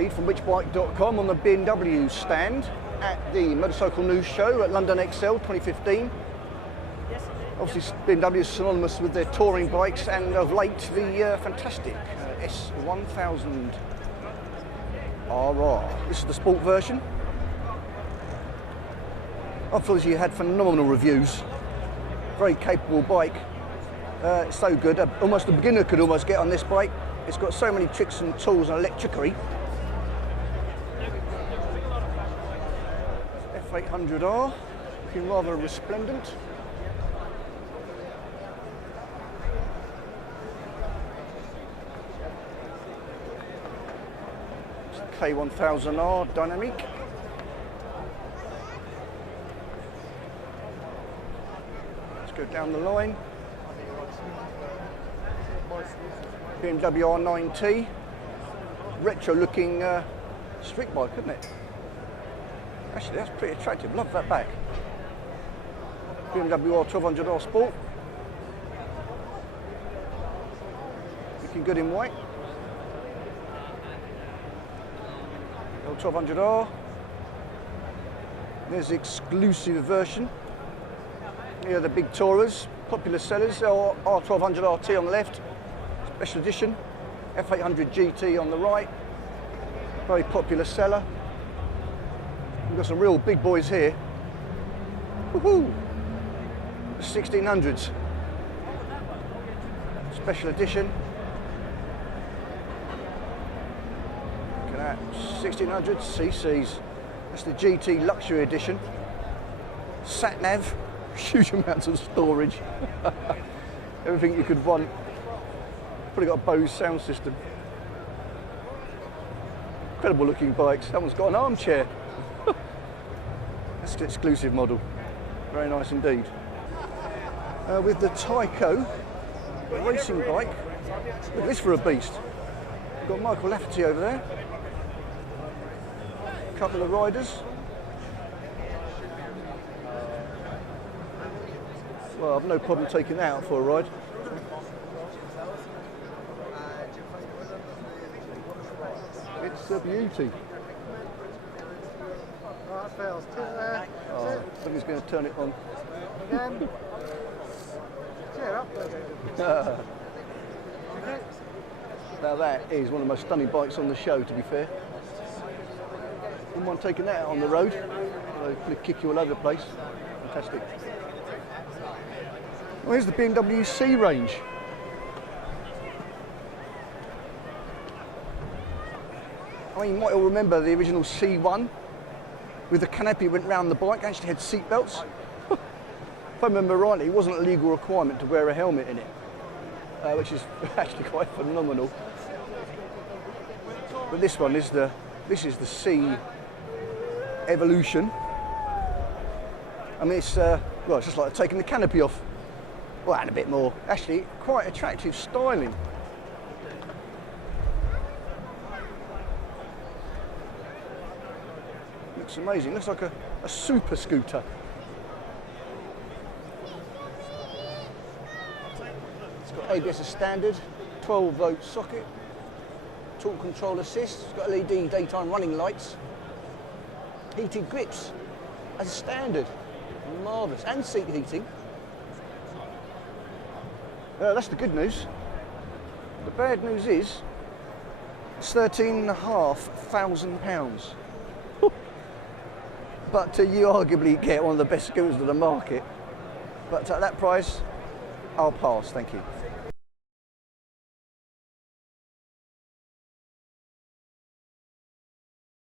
Wade from whichbike.com on the BMW stand at the Motorcycle News Show at London XL 2015. Obviously BMW is synonymous with their touring bikes, and of late the fantastic S1000RR. This is the sport version. Obviously you had phenomenal reviews. Very capable bike. It's so good. Almost a beginner could almost get on this bike. It's got so many tricks and tools and electricity. F800R, looking rather resplendent. K1000R dynamic. Let's go down the line. BMW R9T, retro looking street bike, isn't it? Actually, that's pretty attractive. Love that back. BMW R1200R Sport, looking good in white. R1200R. There's the exclusive version. Here are the big tourers, popular sellers. R1200RT on the left. Special edition, F800 GT on the right, very popular seller. We've got some real big boys here. Woohoo! The 1600s, special edition. Look at that, 1600 cc's. That's the GT luxury edition. Sat nav, huge amounts of storage. Everything you could want. Probably got a Bose sound system. Incredible looking bikes. That one's got an armchair. That's the exclusive model. Very nice indeed. With the Tyco racing bike. Look at this for a beast. We've got Michael Laverty over there. A couple of riders. Well, I've no problem taking that out for a ride. It's a beauty. Oh, somebody's going to turn it on. Now that is one of the most stunning bikes on the show, to be fair. Wouldn't mind taking that out on the road. It'll kick you all over the place. Fantastic. Well, here's the BMW C range. I mean, you might all remember the original C1 with the canopy went round the bike, actually had seat belts. If I remember rightly, it wasn't a legal requirement to wear a helmet in it, which is actually quite phenomenal. But this one is the C Evolution. I mean, it's well, it's just like taking the canopy off. Well, and a bit more. Actually, quite attractive styling. Looks amazing. Looks like a super scooter. It's got ABS as standard, 12-volt socket, torque control assist. It's got LED daytime running lights, heated grips as a standard. Marvellous. And seat heating. That's the good news. The bad news is it's £13,500. But you arguably get one of the best scooters of the market. But at that price, I'll pass, thank you.